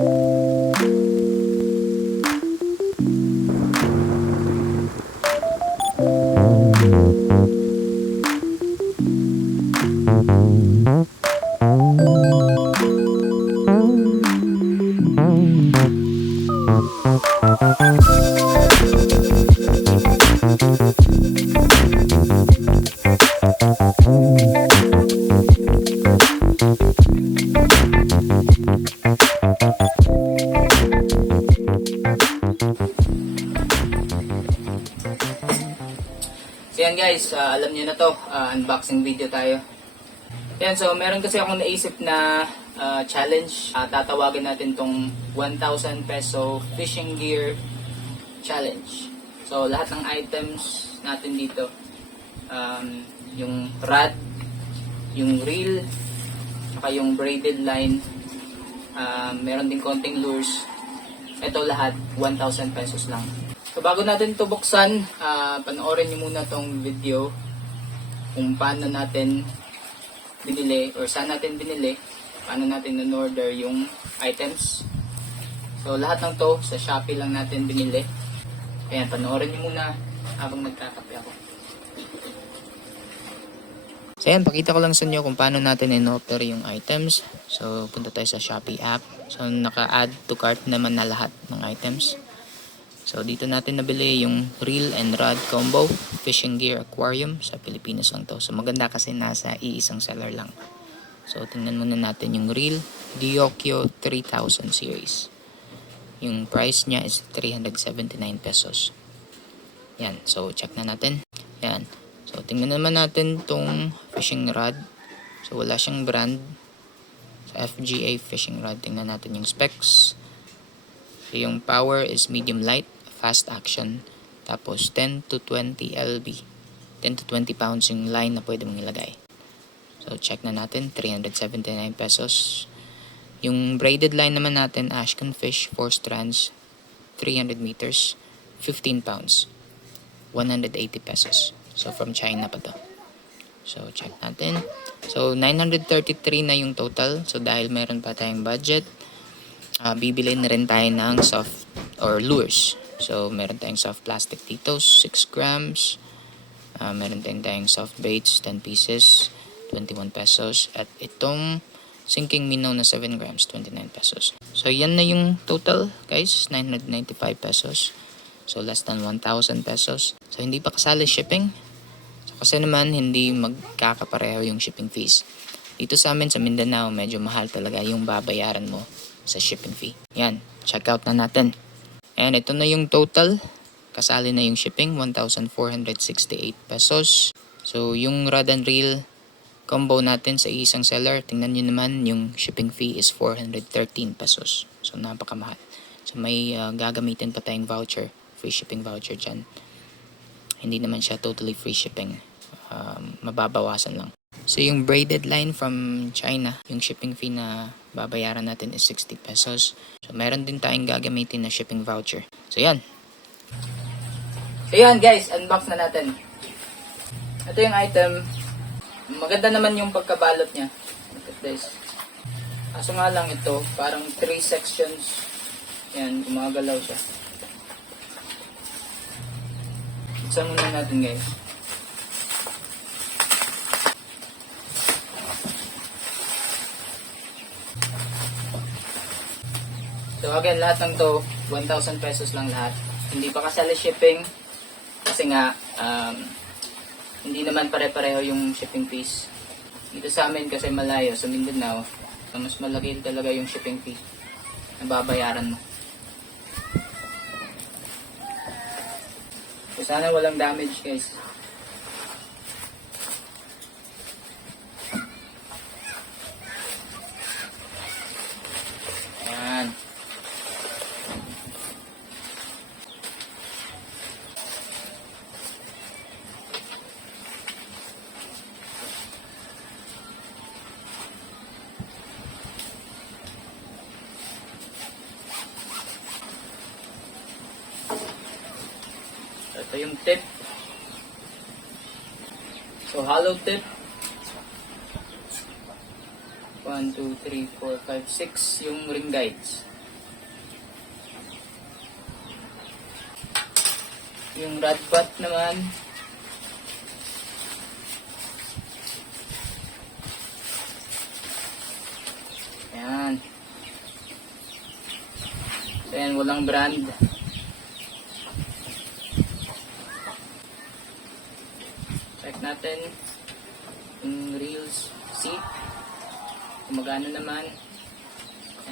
So yan guys, alam niyo na to, unboxing video tayo. Yan, so meron kasi akong naisip na challenge. Tatawagin natin tong 1,000 peso fishing gear challenge. So lahat ng items natin dito, yung rod, yung reel, saka yung braided line, meron din konting lures. Ito lahat 1,000 pesos lang. So bago natin ito buksan, panoorin niyo muna tong video kung paano natin binili or saan natin binili, paano natin in-order yung items. So lahat ng to sa Shopee lang natin binili. Ayan, panoorin niyo muna habang nagkakape ako. So ayan, pakita ko lang sa inyo kung paano natin in-order yung items. So punta tayo sa Shopee app. So naka-add to cart naman na lahat ng items. So dito natin nabili yung reel and rod combo fishing gear aquarium. Sa Pilipinas lang to. So maganda kasi nasa iisang seller lang. So tingnan muna natin yung reel Diokyo 3000 series. Yung price niya is 379 pesos. Yan, so check na natin. Yan. So tingnan naman natin tong fishing rod. So wala siyang brand. Sa FGA fishing rod, tingnan natin yung specs. So yung power is medium light, fast action, tapos 10 to 20 lb, 10 to 20 pounds yung line na pwede mong ilagay. So check na natin, 379 pesos. Yung braided line naman natin, Ashcan Fish 4 strands, 300 meters, 15 pounds, 180 pesos. So from China pa to. So check natin. So 933 na yung total. So dahil meron pa tayong budget, bibili na rin tayo ng soft or lures. So meron tayong soft plastic dito, 6 grams. Meron tayong soft baits, 10 pieces, 21 pesos. At itong sinking minnow na 7 grams, 29 pesos. So yan na yung total guys, 995 pesos. So less than 1,000 pesos. So hindi pa kasali shipping. So, kasi naman hindi magkakapareho yung shipping fees. Dito sa amin sa Mindanao, medyo mahal talaga yung babayaran mo sa shipping fee. Yan, check out na natin. And ito na yung total. Kasali na yung shipping, 1,468 pesos. So yung rod and reel combo natin sa isang seller, tingnan nyo naman yung shipping fee is 413 pesos. So napakamahal. So may gagamitin pa tayong voucher, free shipping voucher dyan. Hindi naman siya totally free shipping. Mababawasan lang. So yung braided line from China, yung shipping fee na babayaran natin is 60 pesos. So meron din tayong gagamitin na shipping voucher. So yan. So yan guys, unbox na natin. Ito yung item. Maganda naman yung pagkabalot niya. Look at this. Kaso nga lang ito, parang 3 sections. Yan, gumagalaw siya. Buksan muna natin guys. So again, lahat ng to, 1,000 pesos lang lahat. Hindi pa kasali shipping. Kasi nga, hindi naman pare-pareho yung shipping fees. Dito sa amin kasi malayo, sa Mindanao, so mas malaki talaga yung shipping fee na babayaran mo. So sana walang damage guys. Ayan. Ito yung tip. So, hollow tip. 1, 2, 3, 4, 5, 6 yung ring guides. Yung rod butt naman. Ayan. Ayan, walang brand. Check natin yung reels seat. Gumagana naman.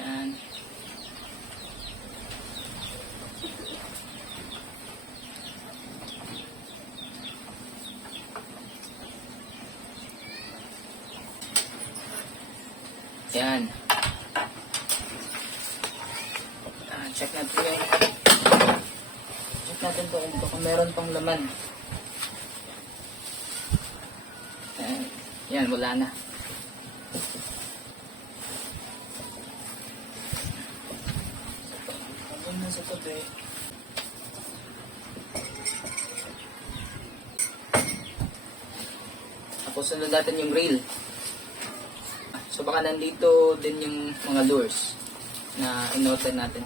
Ayan. Ayan. Check natin yung check natin to kung baka meron pang laman. Ayan. Yan, wala na. Abang na sa tabi. Tapos sunod natin yung reel. So baka nandito din yung mga lures na in-order natin.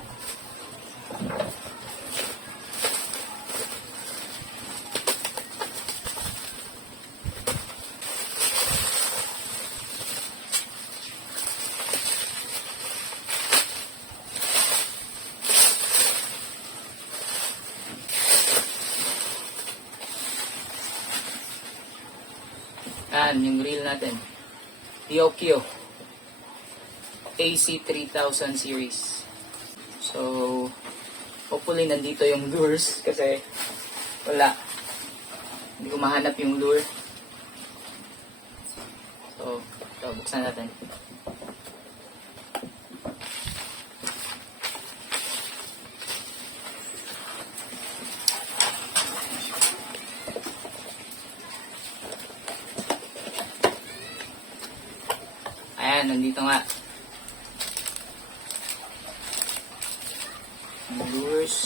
Yan, yung reel natin. Ryokyo AC3000 series. So, hopefully nandito yung lures kasi wala. Hindi ko mahanap yung lure. So, ito, buksan natin. Ayan, nandito nga. Lures,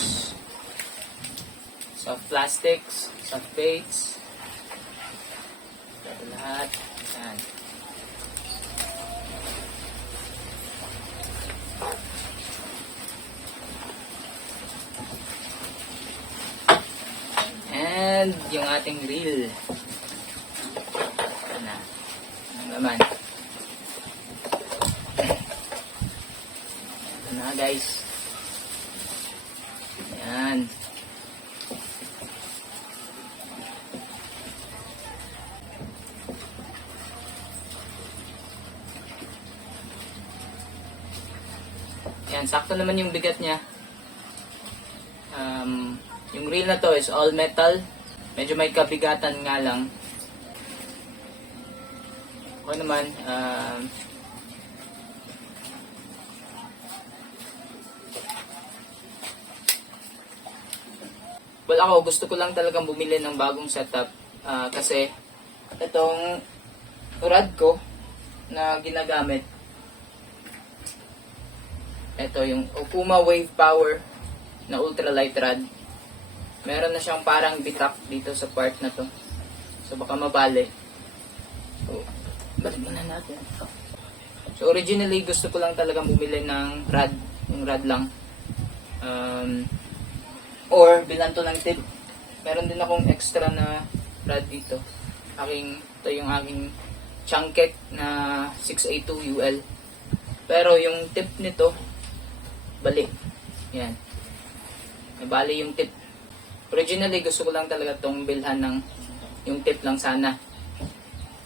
soft plastics, soft baits, ito lahat. Ayan. And yung ating reel. Ayan na. Ang laman. Ito na guys. Ayan. Ayan, sakto naman yung bigat niya. Yung reel na to is all metal. Medyo may kabigatan nga lang. Okay naman. Well, ako gusto ko lang talagang bumili ng bagong setup kasi itong rod ko na ginagamit, ito yung Okuma Wave Power na ultralight rod. Meron na siyang parang bitak dito sa part na to. So baka mabali. So, balik muna natin. So originally gusto ko lang talagang bumili ng rod, yung rod lang. Or bilan to ng tip. Meron din akong extra na rod dito. Ito yung aking chunket na 6A2 UL. Pero yung tip nito, bali. Yan. Bali yung tip. Originally gusto ko lang talaga tong bilhan ng yung tip lang sana.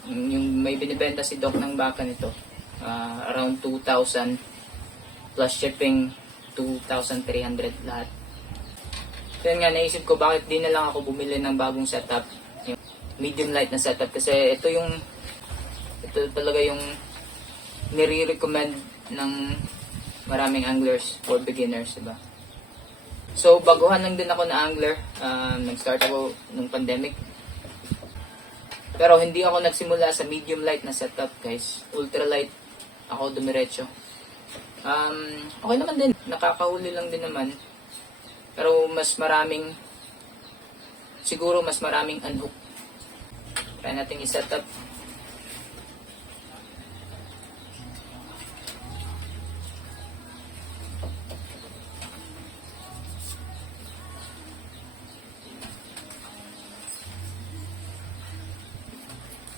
Yung may binibenta si Doc ng baka nito. Around 2,000 plus shipping 2,300 lahat. So yun nga, naisip ko bakit di na lang ako bumili ng bagong setup, yung medium light na setup, kasi ito talaga yung nire-recommend ng maraming anglers for beginners, diba? So baguhan lang din ako na angler, nag-start ako nung pandemic. Pero hindi ako nagsimula sa medium light na setup, guys. Ultra light ako dumiretso. Okay naman din, nakakahuli lang din naman. Pero siguro mas maraming unhook. Try natin i-set up.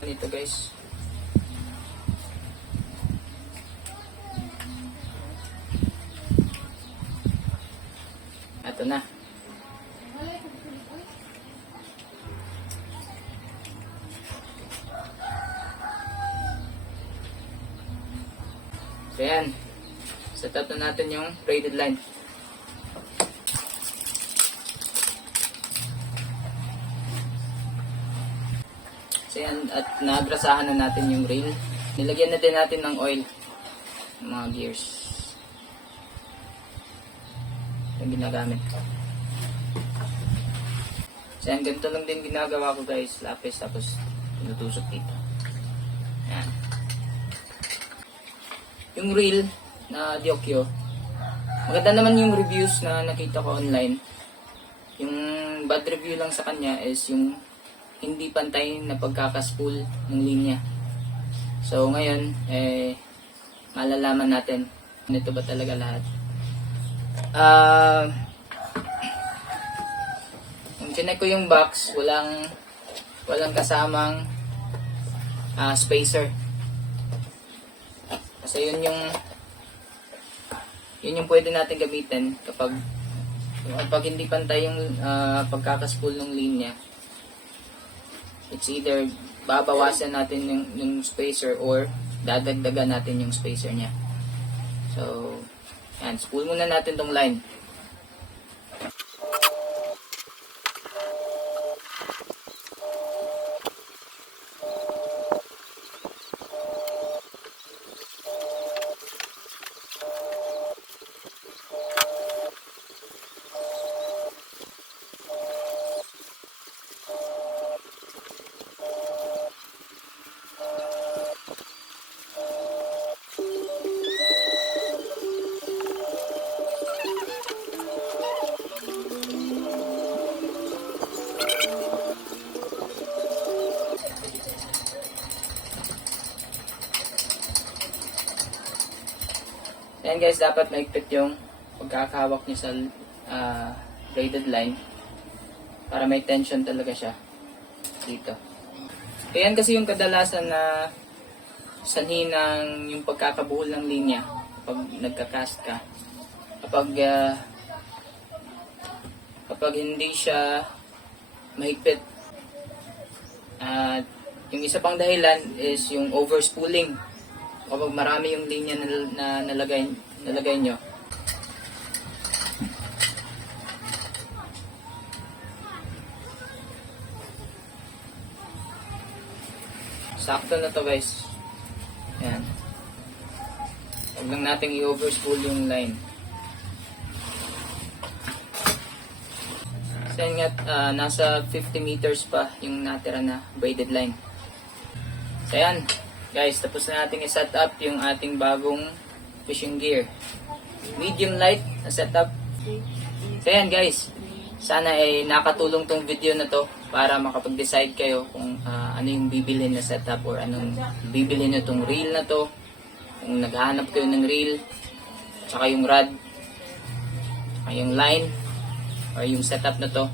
Ito guys. Ito na. So yan. Set up na natin yung braided line. So yan, at naagrasahan na natin yung rail. Nilagyan na din natin ng oil. Mga gears. Yung ginagamit ko. So yan, ganito lang din ginagawa ko guys. Lapis, tapos pinutusok dito. Yan. Yung reel na Diokyo, maganda naman yung reviews na nakita ko online. Yung bad review lang sa kanya is yung hindi pantay na pagkakaspool ng linya. So ngayon, malalaman natin kung ito ba talaga lahat. Nung chinek ko yung box, walang kasamang spacer. Kasi yun yung pwede natin gamitin kapag hindi pantay yung pagkakaspool ng linya. It's either babawasan natin yung spacer or dadagdagan natin yung spacer niya. So, yan, spool muna natin tong line. Ayan guys, dapat maigpit yung pagkakahawak niya sa braided line para may tension talaga siya dito. Ayan kasi yung kadalasan na sanhi ng yung pagkakabuhol ng linya kapag nagka-cast ka. Kapag hindi siya mahigpit. At yung isa pang dahilan is yung overspooling. Kapag marami yung linya na nalagay nyo. Sakto na to guys. Ayan. Huwag lang natin i-overspool yung line. So yun nga, nasa 50 meters pa yung natira na braided line. So yan. Guys, tapos na natin i-set up yung ating bagong fishing gear. Medium light na setup. So yan guys, sana ay nakatulong tong video na to para makapag-decide kayo kung ano yung bibilhin na setup or anong bibilhin na tong reel na to. Kung naghahanap kayo ng reel, tsaka yung rod, tsaka yung line, or yung setup na to.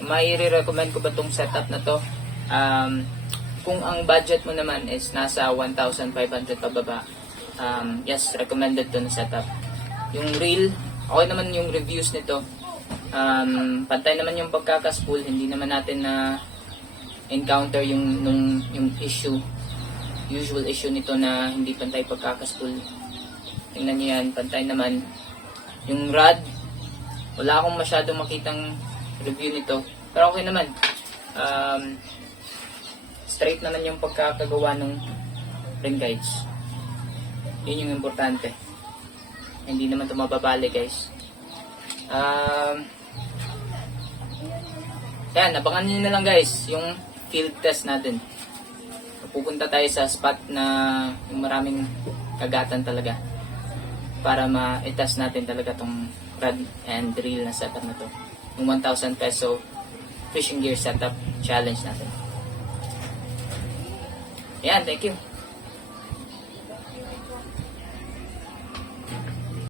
Mai-recommend ko ba tong setup na to? Kung ang budget mo naman is nasa 1,500 pababa, yes, recommended to na setup. Yung reel, okay naman yung reviews nito. Pantay naman yung pagkakaspool, hindi naman natin na encounter yung issue, usual issue nito na hindi pantay pagkakaspool. Tingnan nyo yan, pantay naman. Yung rod, wala akong masyadong makitang review nito, pero okay naman. Straight naman yung pagkakagawa ng ring guides. Yun yung importante. Hindi naman ito mababali guys. Yan, abangan nyo na lang guys yung field test natin. Pupunta tayo sa spot na yung maraming kagatan talaga para ma-test natin talaga tong rod and reel na setup na to. Yung 1,000 peso fishing gear setup challenge natin. Yan, thank you.